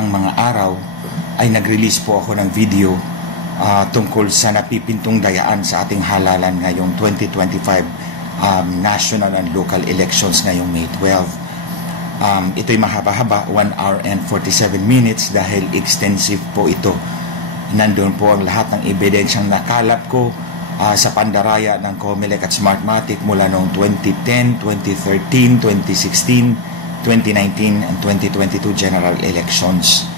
nakaraang mga araw ay nag-release po ako ng video tungkol sa napipintong dayaan sa ating halalan ngayong 2025 national and local elections ngayong May 12. Ito'y mahaba-haba, 1 hour and 47 minutes dahil extensive po ito. Nandun po ang lahat ng ebidensyang nakalap ko sa pandaraya ng COMELEC at Smartmatic mula noong 2010, 2013, 2016, 2019, and 2022 general elections.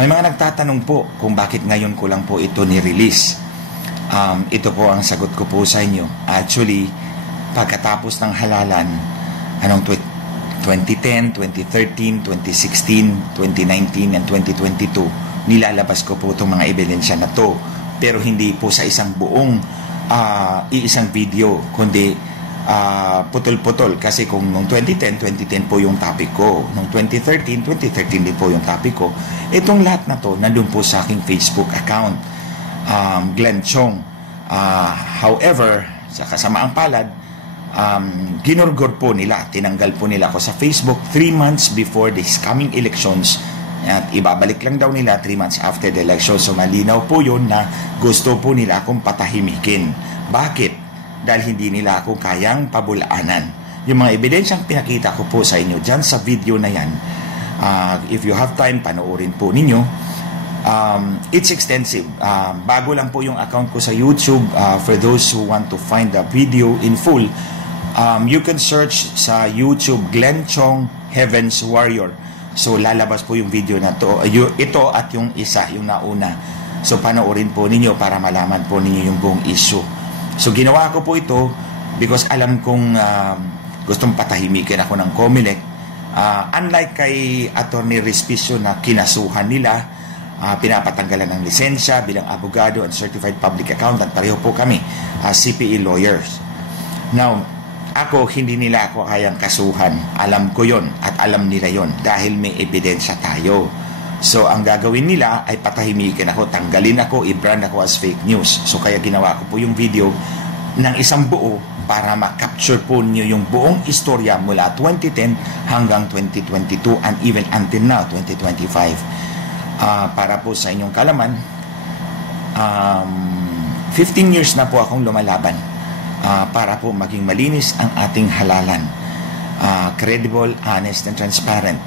May mga nagtatanong po kung bakit ngayon ko lang po ito ni-release. Ito po ang sagot ko po sa inyo. Actually, pagkatapos ng halalan, 2010, 2013, 2016, 2019, and 2022, nilalabas ko po itong mga ebidensya na to. Pero hindi po sa isang buong iisang video, kundi putol-putol. Kasi kung noong 2010 po yung topic ko. Noong 2013 din po yung topic ko. Itong lahat na to, nandun po sa aking Facebook account, Glenn Chong. However, sa kasamaang palad, ginurgor po nila, tinanggal po nila ako sa Facebook 3 months before this coming elections. At ibabalik lang daw nila 3 months after the election. So malinaw po yun na gusto po nila akong patahimikin. Bakit? Dahil hindi nila ako kayang pabulaanan. Yung mga ebidensyang pinakita ko po sa inyo dyan sa video na yan, if you have time, panoorin po ninyo. It's extensive. Bago lang po yung account ko sa YouTube. For those who want to find the video in full, you can search sa YouTube Glenn Chong Heaven's Warrior. So lalabas po yung video na to, ito at yung isa, yung nauna. So panoorin po ninyo para malaman po ninyo yung buong issue. So ginawa ko po ito because alam kong gustong patahimikin ako ng COMELEC. Unlike kay Attorney Respicio na kinasuhan nila, pinapatanggalan ng lisensya bilang abogado and certified public accountant, pareho po kami, CPA lawyers. Now, ako, hindi nila ako kayang kasuhan. Alam ko yon at alam nila yon dahil may ebidensya tayo. So, ang gagawin nila ay patahimikin ako, tanggalin ako, i-brand ako as fake news. So, kaya ginawa ko po yung video ng isang buo para ma-capture po niyo yung buong istorya mula 2010 hanggang 2022 and even until now, 2025. Para po sa inyong kalaman, 15 years na po akong lumalaban para po maging malinis ang ating halalan. Credible, honest, and transparent.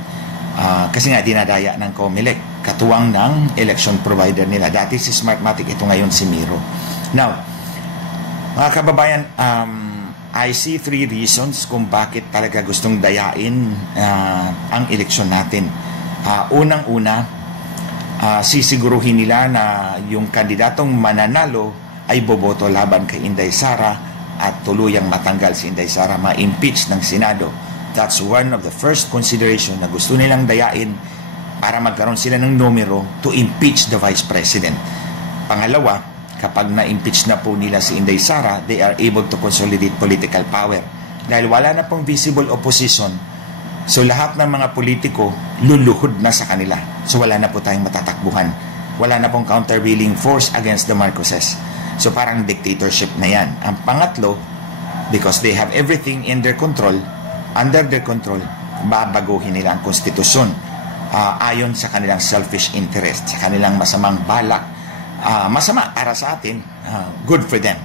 Kasi nga dinadaya ng COMELEC, katuwang ng election provider nila. Dati si Smartmatic, ito ngayon si Miro. Now, mga kababayan, I see 3 reasons kung bakit talaga gustong dayain ang eleksyon natin. Unang-una, sisiguruhin nila na yung kandidatong mananalo ay boboto laban kay Inday Sara at tuluyang matanggal si Inday Sara, ma-impeach ng Senado. That's one of the first consideration na gusto nilang dayain para magkaroon sila ng numero to impeach the Vice President. Pangalawa, kapag na-impeach na po nila si Inday Sara, they are able to consolidate political power. Dahil wala na pong visible opposition, so lahat ng mga politiko luluhod na sa kanila. So wala na po tayong matatakbuhan. Wala na pong countervailing force against the Marcoses. So parang dictatorship na yan. Ang pangatlo, because they have everything in their control, under their control, babaguhin nila ang konstitusyon ayon sa kanilang selfish interest, sa kanilang masamang balak. Masama para sa atin, good for them.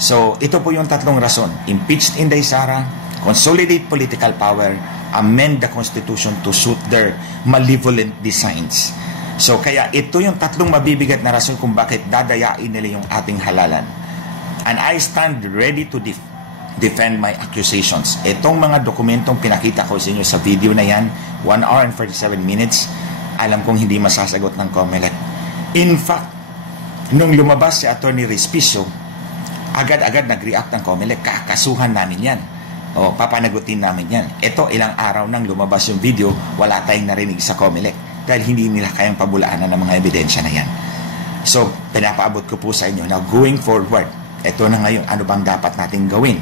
So ito po yung tatlong rason. Impeach Inday Sara, consolidate political power, amend the constitution to suit their malevolent designs. So kaya ito yung tatlong mabibigat na rason kung bakit dadayain nila yung ating halalan. And I stand ready to defend my accusations. Itong mga dokumentong pinakita ko sa inyo sa video na yan, 1 hour and 47 minutes, alam kong hindi masasagot ng COMELEC. In fact, nung lumabas si Attorney Respicio, agad-agad nag-react ng COMELEC, kakasuhan namin yan. O papanagutin namin yan. Ito, ilang araw nang lumabas yung video, wala tayong narinig sa COMELEC. Dahil hindi nila kayang pabulaanan ng mga ebidensya na yan. So, pinapaabot ko po sa inyo. Now, going forward, ito na ngayon, ano bang dapat natin gawin?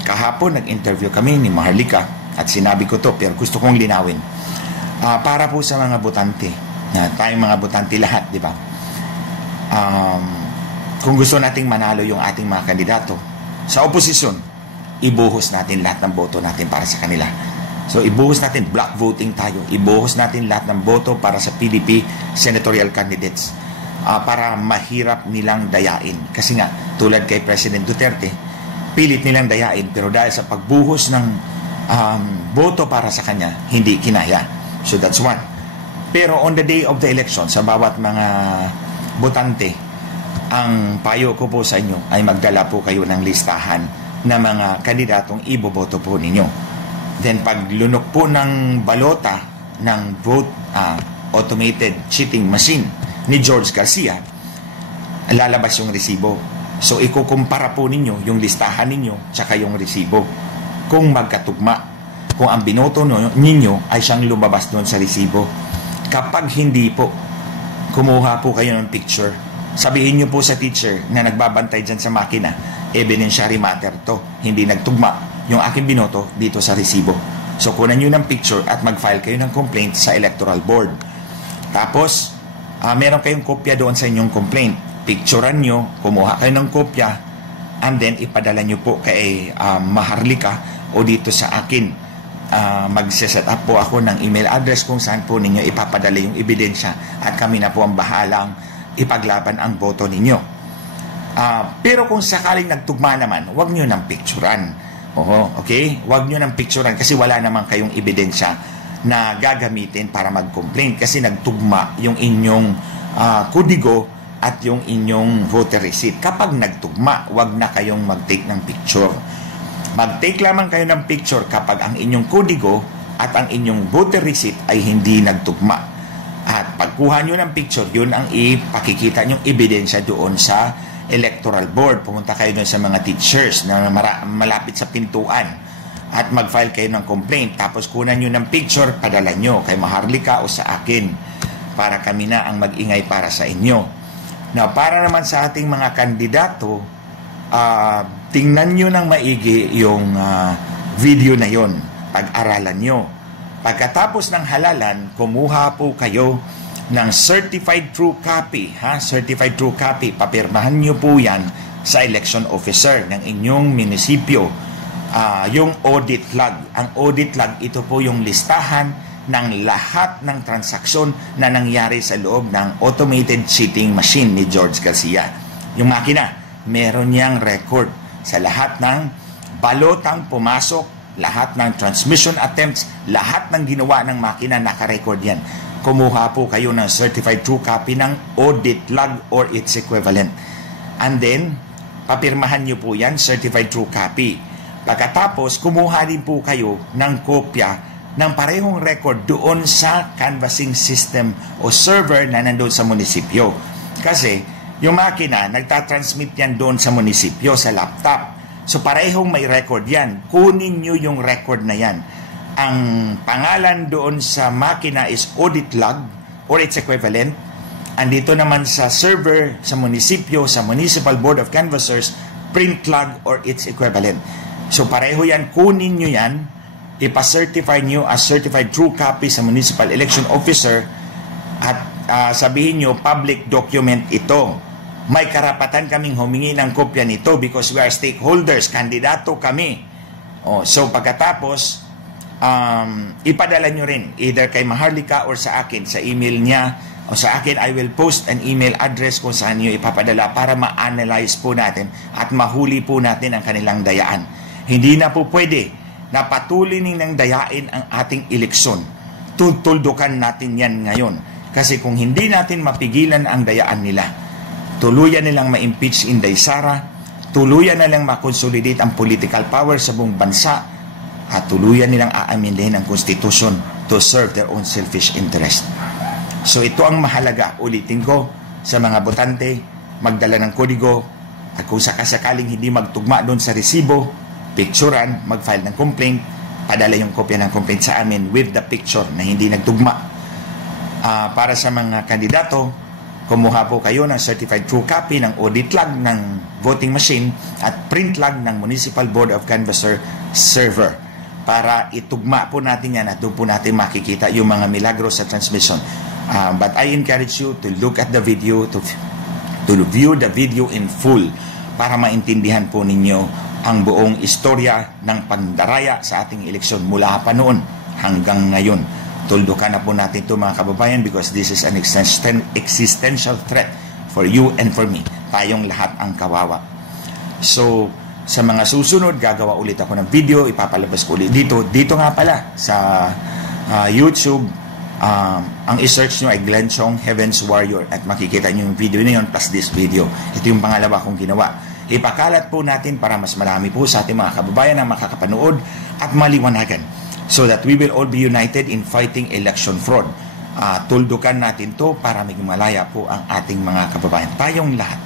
Kahapon, nag-interview kami ni Maharlika at sinabi ko to, pero gusto kong linawin. Para po sa mga botante, tayong mga botante lahat, di ba? Kung gusto nating manalo yung ating mga kandidato, sa oposisyon, ibuhos natin lahat ng boto natin para sa kanila. So ibuhos natin, block voting tayo. Ibuhos natin lahat ng boto para sa PDP senatorial candidates para mahirap nilang dayain. Kasi nga, tulad kay President Duterte, pilit nilang dayain pero dahil sa pagbuhos ng boto para sa kanya, hindi kinaya. So that's one. Pero on the day of the election, sa bawat mga botante, ang payo ko po sa inyo ay magdala po kayo ng listahan na mga kandidatong iboboto po ninyo. Then pag lunok po ng balota ng vote automated cheating machine ni George Garcia, lalabas yung resibo. So ikukumpara po ninyo yung listahan ninyo tsaka yung resibo. Kung magkatugma, kung ang binoto ninyo ay siyang lumabas doon sa resibo. Kapag hindi po, kumuha po kayo ng picture. Sabihin nyo po sa teacher na nagbabantay dyan sa makina, evidentiary matter to, hindi nagtugma yung aking binoto dito sa resibo. So kunan nyo ng picture at mag-file kayo ng complaint sa electoral board. Tapos meron kayong kopya doon sa inyong complaint. Picturean nyo, kumuha kayo ng kopya, and then ipadala nyo po kay Maharlika o dito sa akin. Magse-set up po ako ng email address kung saan po ninyo ipapadala yung ebidensya at kami na po ang bahalang ipaglaban ang boto ninyo. Pero kung sakaling nagtugma naman, huwag nyo ng picturean. Okay? Huwag nyo ng picturean kasi wala naman kayong ebidensya na gagamitin para mag-complain kasi nagtugma yung inyong kudigo at yung inyong voter receipt. Kapag nagtugma, huwag na kayong mag-take ng picture. Mag-take lamang kayo ng picture kapag ang inyong kudigo at ang inyong voter receipt ay hindi nagtugma. At pagkuha nyo ng picture, yun ang ipakikita nyong ebidensya doon sa electoral board. Pumunta kayo doon sa mga teachers na malapit sa pintuan at mag-file kayo ng complaint. Tapos kunan nyo ng picture, padala nyo kay Maharlika o sa akin para kami na ang mag-ingay para sa inyo. Now, para naman sa ating mga kandidato, tingnan nyo ng maigi yung video na yon, pag-aralan nyo. Pagkatapos ng halalan, kumuha po kayo ng certified true copy, certified true copy. Papirmahan nyo po yan sa election officer ng inyong munisipyo. Yung audit log. Ang audit log, ito po yung listahan ng lahat ng transaksyon na nangyari sa loob ng automated cheating machine ni George Garcia. Yung makina, meron niyang record sa lahat ng balotang pumasok, lahat ng transmission attempts, lahat ng ginawa ng makina, nakarecord yan. Kumuha po kayo ng certified true copy ng audit log or its equivalent. And then, papirmahan nyo po yan, certified true copy. Pagkatapos, kumuha din po kayo ng kopya ng parehong record doon sa canvassing system o server na nandoon sa munisipyo. Kasi, yung makina, nagtatransmit yan doon sa munisipyo, sa laptop. So, parehong may record yan. Kunin nyo yung record na yan. Ang pangalan doon sa makina is audit log or its equivalent. Andito naman sa server, sa munisipyo, sa Municipal Board of Canvassers, print log or its equivalent. So pareho yan, kunin nyo yan, ipa-certify nyo as certified true copy sa Municipal Election Officer at sabihin nyo, public document ito. May karapatan kaming humingi ng kopya nito because we are stakeholders, kandidato kami. So pagkatapos, ipadala nyo rin either kay Maharlika or sa akin sa email niya o sa akin. I will post an email address kung saan nyo ipapadala para ma-analyze po natin at mahuli po natin ang kanilang dayaan. Hindi na po pwede na patuloy ng dayain ang ating eleksyon. Tutuldukan natin yan ngayon kasi kung hindi natin mapigilan ang dayaan nila, tuluyan nilang ma-impeach Inday Sara, tuluyan nilang ma-consolidate ang political power sa buong bansa at tuluyan nilang aaminin ang Constitution to serve their own selfish interest. So ito ang mahalaga, ulitin ko, sa mga botante, magdala ng kodigo at kung sakasakaling hindi magtugma doon sa resibo, picturean, mag-file ng complaint, padala yung kopya ng complaint sa amin with the picture na hindi nagtugma. Para sa mga kandidato, kumuha po kayo ng certified true copy ng audit log ng voting machine at print log ng Municipal Board of Canvasser server para itugma po natin yan at doon po natin makikita yung mga milagro sa transmission. But I encourage you to look at the video, to view the video in full para maintindihan po ninyo ang buong istorya ng pandaraya sa ating eleksyon mula pa noon hanggang ngayon. Tuldukan na po natin ito mga kababayan because this is an existential threat for you and for me. Tayong lahat ang kawawa. So, sa mga susunod, gagawa ulit ako ng video, ipapalabas ko ulit dito. Dito nga pala, sa YouTube, ang isearch nyo ay Glenn Chong, Heaven's Warrior, at makikita nyo yung video na yun plus this video. Ito yung pangalawa kong ginawa. Ipakalat po natin para mas marami po sa ating mga kababayan na makakapanood at maliwanagan so that we will all be united in fighting election fraud. Tuldukan natin to para maging malaya po ang ating mga kababayan. Tayong lahat.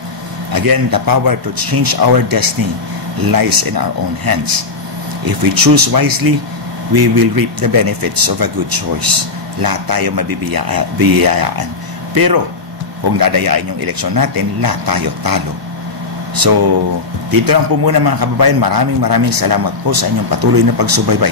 Again, the power to change our destiny lies in our own hands. If we choose wisely, we will reap the benefits of a good choice. Lahat tayo mabibiyayaan. Pero, kung dadayain yung eleksyon natin, lahat tayo talo. So, dito lang po muna mga kababayan. Maraming salamat po sa inyong patuloy na pagsubaybay.